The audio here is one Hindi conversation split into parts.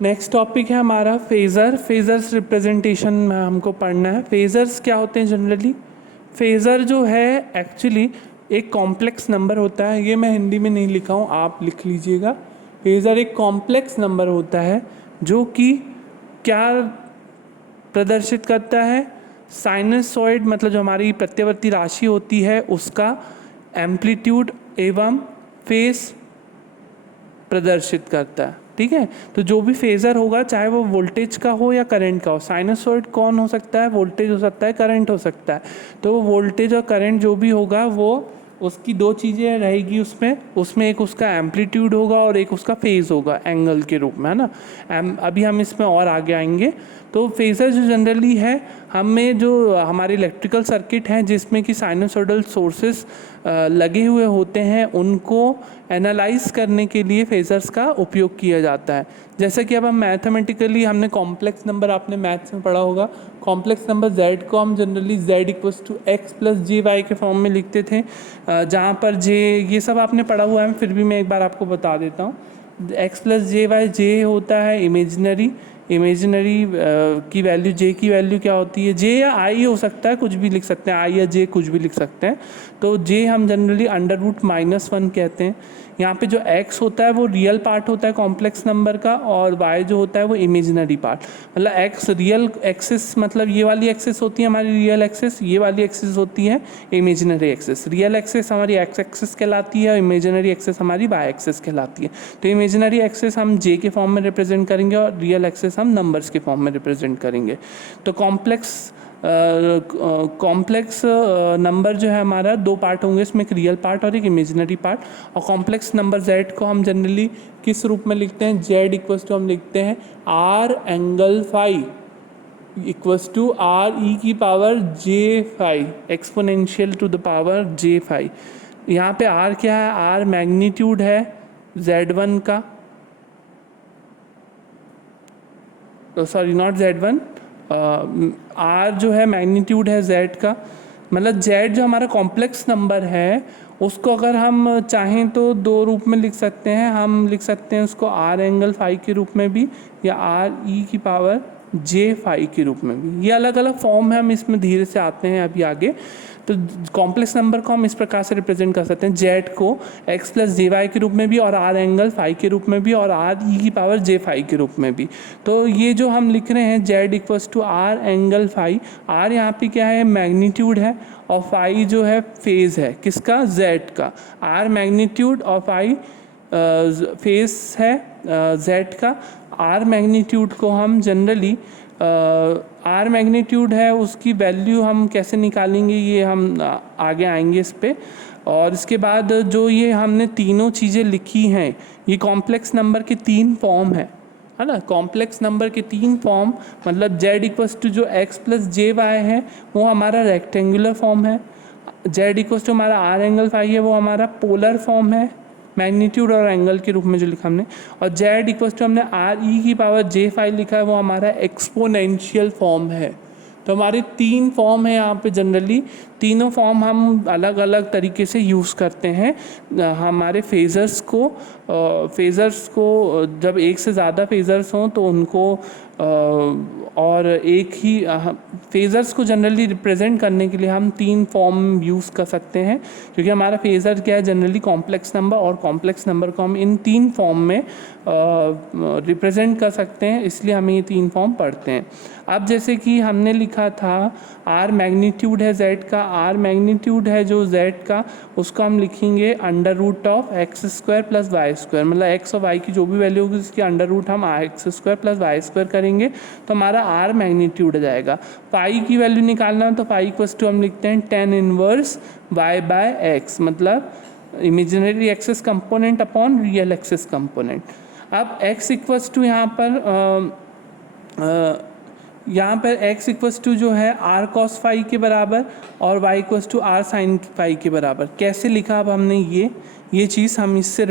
नेक्स्ट टॉपिक है हमारा फेज़र। फेज़र्स रिप्रेजेंटेशन में हमको पढ़ना है। फेज़र्स क्या होते हैं जनरली? फेज़र जो है एक्चुअली एक कॉम्प्लेक्स नंबर होता है। ये मैं हिंदी में नहीं लिखा हूँ, आप लिख लीजिएगा। फेज़र एक कॉम्प्लेक्स नंबर होता है जो कि क्या प्रदर्शित करता है? साइनसॉइड, मतलब जो हमारी प्रत्यावर्ती राशि होती है उसका एम्पलीट्यूड एवं फेस प्रदर्शित करता है। ठीक है, तो जो भी फेज़र होगा चाहे वो वोल्टेज का हो या करंट का हो। साइनसॉइड कौन हो सकता है? वोल्टेज हो सकता है, करंट हो सकता है। तो वो वोल्टेज और करंट जो भी होगा वो उसकी दो चीज़ें रहेगी उसमें एक उसका एम्पलीट्यूड होगा और एक उसका फेज़ होगा एंगल के रूप में, है ना। अभी हम इसमें और आगे आएंगे। तो फेज़र जो जनरली है, हमें जो हमारे इलेक्ट्रिकल सर्किट हैं जिसमें कि साइनसॉइडल सोर्सेस लगे हुए होते हैं उनको एनालाइज करने के लिए फेज़र्स का उपयोग किया जाता है। जैसे कि अब हम मैथमेटिकली हमने कॉम्प्लेक्स नंबर, आपने मैथ्स में पढ़ा होगा, कॉम्प्लेक्स नंबर z को हम generally z equals to x plus j y के फॉर्म में लिखते थे, जहाँ पर j ये सब आपने पढ़ा हुआ है, फिर भी मैं एक बार आपको बता देता हूँ। एक्स प्लस जे वाई, जे होता है इमेजिनरी की वैल्यू, जे की वैल्यू क्या होती है? जे या आई हो सकता है, कुछ भी लिख सकते हैं, आई या जे कुछ भी लिख सकते हैं। तो जे हम जनरली √-1 कहते हैं। यहाँ पे जो x होता है वो रियल पार्ट होता है कॉम्प्लेक्स नंबर का, और y जो होता है वो इमेजिनरी पार्ट। मतलब x रियल एक्सिस, मतलब ये वाली एक्सिस होती है हमारी रियल एक्सिस, ये वाली एक्सिस होती है इमेजिनरी एक्सिस। रियल एक्सिस हमारी x एक्सिस कहलाती है और इमेजिनरी एक्सिस हमारी y एक्सिस कहलाती है। तो इमेजिनरी एक्सिस हम j के फॉर्म में रिप्रेजेंट करेंगे और रियल एक्सिस हम नंबर्स के फॉर्म में रिप्रेजेंट करेंगे। तो कॉम्प्लेक्स नंबर जो है हमारा दो पार्ट होंगे, इसमें एक रियल पार्ट और एक इमेजिनरी पार्ट। और कॉम्प्लेक्स नंबर z को हम जनरली किस रूप में लिखते हैं? z इक्वल्स टू हम लिखते हैं r angle phi equals to r e की power j phi exponential to the power j phi. यहाँ पे r क्या है? r मैग्नीट्यूड है z1 का, सॉरी नॉट z1, r जो है मैग्नीट्यूड है z का। मतलब z जो हमारा कॉम्प्लेक्स नंबर है उसको अगर हम चाहें तो दो रूप में लिख सकते हैं। हम लिख सकते हैं उसको r एंगल फाई के रूप में भी या r e की पावर j फाई के रूप में भी। ये अलग अलग फॉर्म है, हम इसमें धीरे से आते हैं अभी आगे। तो कॉम्प्लेक्स नंबर को हम इस प्रकार से रिप्रेजेंट कर सकते हैं, z को x प्लस जे वाई के रूप में भी और r एंगल फाई के रूप में भी और r e की पावर j फाई के रूप में भी। तो ये जो हम लिख रहे हैं z equals to r angle phi, r यहाँ पे क्या है? मैग्नीट्यूड है, और फाई जो है फेज़ है किसका? z का। r मैग्नीट्यूड और फाई फेस है z का। r मैग्नीट्यूड को हम जनरली r मैग्नीट्यूड है उसकी वैल्यू हम कैसे निकालेंगे ये हम आगे आएंगे इस पे। और इसके बाद जो ये हमने तीनों चीज़ें लिखी हैं, ये कॉम्प्लेक्स नंबर के तीन फॉर्म है ना। कॉम्प्लेक्स नंबर के तीन फॉर्म, मतलब z इक्वल्स टू जो x प्लस जे वाई है वो हमारा रेक्टेंगुलर फॉर्म है, z इक्वल्स टू हमारा r एंगल फाई है वो हमारा पोलर फॉर्म है मैग्नीट्यूड और एंगल के रूप में जो लिखा हमने, और z इक्वल्स टू हमने r e की पावर j फाई लिखा है वो हमारा एक्सपोनेंशियल फॉर्म है। तो हमारे तीन फॉर्म है यहाँ पे जनरली, तीनों फॉर्म हम अलग अलग तरीके से यूज़ करते हैं हमारे फेज़र्स को जब एक से ज़्यादा फेज़र्स हों तो उनको और एक ही फेज़र्स को जनरली रिप्रेजेंट करने के लिए हम तीन फॉर्म यूज़ कर सकते हैं, क्योंकि हमारा फेज़र क्या है? जनरली कॉम्प्लेक्स नंबर, और कॉम्प्लेक्स नंबर को हम इन तीन फॉर्म में रिप्रेजेंट कर सकते हैं, इसलिए हमें ये तीन फॉर्म पढ़ते हैं। अब जैसे कि हमने लिखा था r मैग्नीट्यूड है z का, r मैग्नीट्यूड है जो z का, उसको हम लिखेंगे √x² प्लस y², मतलब x और y की जो भी वैल्यू होगी उसकी अंडर रूट हम x² प्लस y² करेंगे तो हमारा r मैग्नीट्यूड आ जाएगा। पाई की वैल्यू निकालना है तो पाई इक्वल्स टू हम लिखते हैं tan इनवर्स y/x, मतलब imaginary axis component upon real axis component. अब x इक्वल्स टू यहाँ पर x इक्वल्स टू जो है r cos फाई के बराबर और y equals to r sin phi के बराबर। कैसे लिखा? अब हमने ये चीज़ हम इससे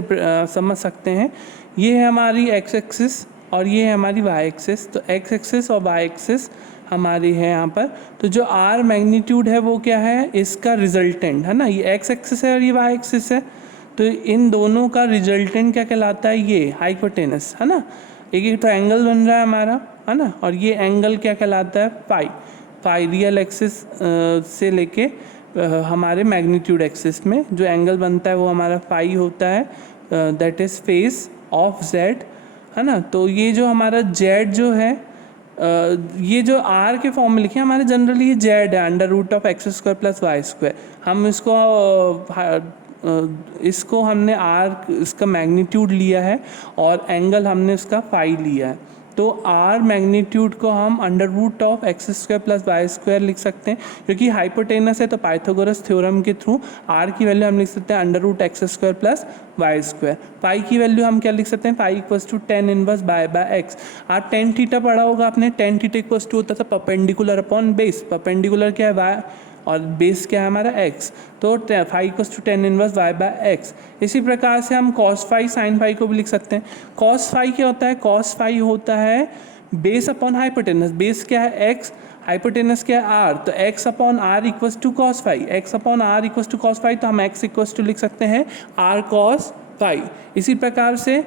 समझ सकते हैं। ये है हमारी x एक्सिस और ये है हमारी y एक्सिस। तो x एक्सिस और y एक्सिस हमारी है यहाँ पर। तो जो r मैग्नीट्यूड है वो क्या है? इसका रिजल्टेंट है ना, ये x एक्सिस है और ये y एक्सिस है। तो इन दोनों का रिजल्टेंट क्या कहलाता है? ये हाइपोटेनस है ना। एक ट्रायंगल बन रहा है हमारा, है ना, और ये एंगल क्या कहलाता है, फाई। फाई रियल एक्सिस से लेके हमारे मैग्नीट्यूड एक्सिस में जो एंगल बनता है वो हमारा फाई होता है, that is face of Z, है ना। तो ये जो हमारा जेड जो है, ये जो आर के फॉर्म में लिखे हैं हमारे, जनरली ये जेड है, under root of x square plus y square. हम इसको हमने आर, इसका मैग्नीट्यूड लिया है और एंगल हमने उसका फाई लिया है। तो आर मैग्नीट्यूड को हम under root of x square plus y square लिख सकते हैं, क्योंकि हाइपोटेनस है तो पाइथागोरस थ्योरम के थ्रू आर की वैल्यू हम लिख सकते हैं under root x square plus y square. Phi की वैल्यू हम क्या लिख सकते हैं, phi equals to tan inverse by by x. आप टेन थीटा पढ़ा होगा आपने, टेन थीटा इक्वल्स टू होता था परपेंडिकुलर अपॉन बेस। परपेंडिकुलर क्या है, वाई, और बेस क्या है हमारा एक्स, तो phi equals to tan inverse y by x. इसी प्रकार से हम कॉस फाई साइन फाई को भी लिख सकते हैं। कॉस फाई क्या होता है, कॉस फाई होता है बेस अपॉन हाइपोटेनस। बेस क्या है एक्स, हाइपोटेनस क्या है आर, तो x upon r equals to cos phi. X upon r equals to cos phi, तो हम एक्स इक्वल्स टू लिख सकते हैं आर कॉस फाई। इसी प्रकार से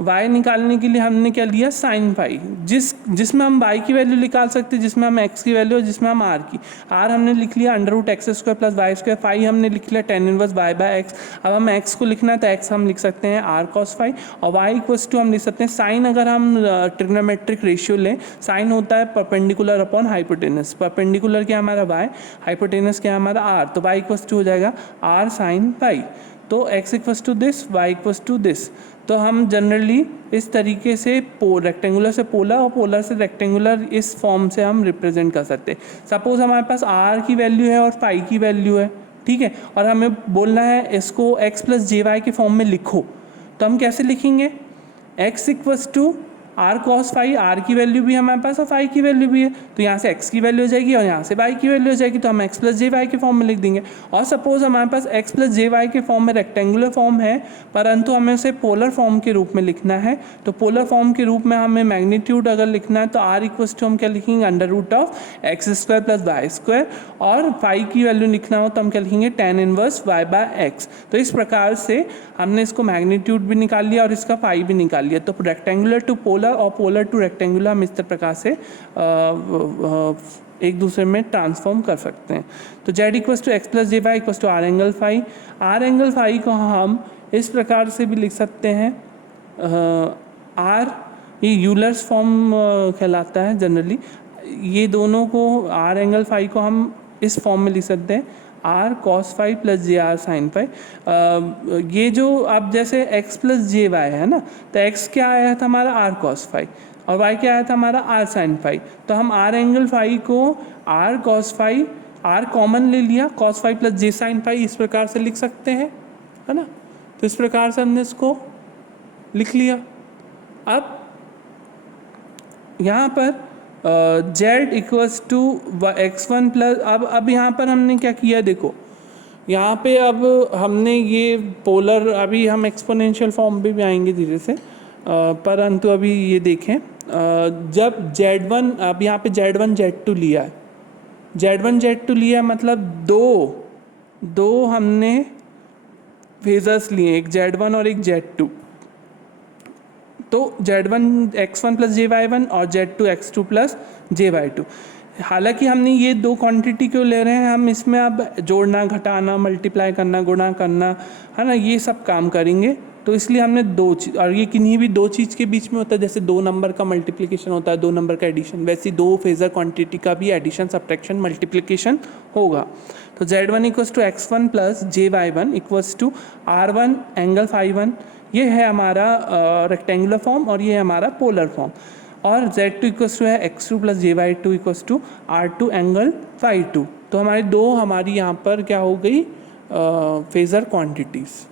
वाई निकालने के लिए हमने क्या लिया, साइन फाई, जिसमें हम वाई की वैल्यू निकाल सकते हैं, जिसमें हम एक्स की वैल्यू और जिसमें हम आर की। आर हमने लिख लिया under root x square plus y square, phi हमने लिख लिया tan inverse y by x. अब हम एक्स को लिखना है तो एक्स हम लिख सकते हैं आर कॉस फाई, और वाई इक्वल्स टू हम लिख सकते हैं साइन। अगर हम ट्रिग्नोमेट्रिक रेशियो लें, साइन होता है परपेंडिकुलर अपॉन हाइपोटेनस। परपेंडिकुलर क्या हमारा वाई, हाइपोटेनस क्या हमारा आर, तो वाई इक्वल्स टू हो जाएगा आर साइन फाई। तो x equals to this, y equals to this. तो हम जनरली इस तरीके से रेक्टेंगुलर से पोलर और पोलर से रेक्टेंगुलर इस फॉर्म से हम रिप्रेजेंट कर सकते हैं। सपोज हमारे पास r की वैल्यू है और फाई की वैल्यू है, ठीक है, और हमें बोलना है इसको x प्लस जे वाई के फॉर्म में लिखो, तो हम कैसे लिखेंगे, x equals to r cos phi, r की वैल्यू भी हमारे पास और फाई की वैल्यू भी है, तो यहाँ से x की वैल्यू हो जाएगी और यहाँ से y की वैल्यू हो जाएगी, तो हम x प्लस जे वाई के फॉर्म में लिख देंगे। और सपोज हमारे पास x प्लस जे वाई के फॉर्म में रेक्टेंगुलर फॉर्म है, परंतु हमें उसे पोलर फॉर्म के रूप में लिखना है, तो पोलर फॉर्म के रूप में हमें मैग्नीट्यूड अगर लिखना है तो r इक्वल्स टू हम क्या लिखेंगे, under root of x square plus y square, और फाई की वैल्यू लिखना हो तो हम क्या लिखेंगे, tan inverse y by x. तो इस प्रकार से हमने इसको मैग्नीट्यूड भी निकाल लिया और इसका फाई भी निकाल लिया। तो रेक्टेंगुलर टू पोलर और पोलर टू रेक्टेंगुलर हम इस प्रकार से एक दूसरे में ट्रांसफॉर्म कर सकते हैं। तो z equals to x plus j y equals to r angle phi. R angle phi को हम इस प्रकार से भी लिख सकते हैं, आर, ये यूलर्स फॉर्म कहलाता है जनरली। ये दोनों को, आर एंगल फाई को हम इस फॉर्म में लिख सकते हैं, r cos phi plus j r sine phi. ये जो अब जैसे एक्स प्लस जे वाई है ना, तो एक्स क्या आया था हमारा आर कॉस फाई और वाई क्या आया था हमारा आर साइन फाई। तो हम आर एंगल फाई को r cos phi, r common ले लिया, cos phi plus j sine phi, इस प्रकार से लिख सकते हैं, है ना। तो इस प्रकार से हमने इसको लिख लिया। अब यहाँ पर Z equals to x1 plus, अब यहाँ पर हमने क्या किया, देखो यहाँ पे अब हमने ये पोलर, अभी हम एक्सपोनेंशियल फॉर्म पे भी आएंगे धीरे से, परंतु अभी ये देखें, जब Z1, अब यहाँ पे Z1 Z2 लिया है, Z1 Z2 लिया मतलब दो हमने फेजर्स लिए, एक Z1 और एक Z2। तो Z1 x1 plus j y one और Z2 x2 plus j y to. हालांकि हमने ये दो क्वांटिटी क्यों ले रहे हैं, हम इसमें अब जोड़ना, घटाना, मल्टीप्लाई करना, गुणा करना, है ना, ये सब काम करेंगे। तो इसलिए हमने दो चीज़, और ये किन्हीं भी दो चीज़ के बीच में होता है, जैसे दो नंबर का मल्टीप्लिकेशन होता है, दो नंबर का एडिशन, वैसे दो फेजर क्वांटिटी का भी एडिशन, सब्ट्रैक्शन, मल्टीप्लिकेशन होगा। तो Z1 equals to x1 plus j y one equals to R1 angle phi one, ये है हमारा रेक्टेंगुलर फॉर्म और ये है हमारा पोलर फॉर्म। और Z2 इक्वल्स टू है x2 plus j y two equals to R2 angle phi two. तो हमारी यहाँ पर क्या हो गई, फेजर क्वांटिटीज़।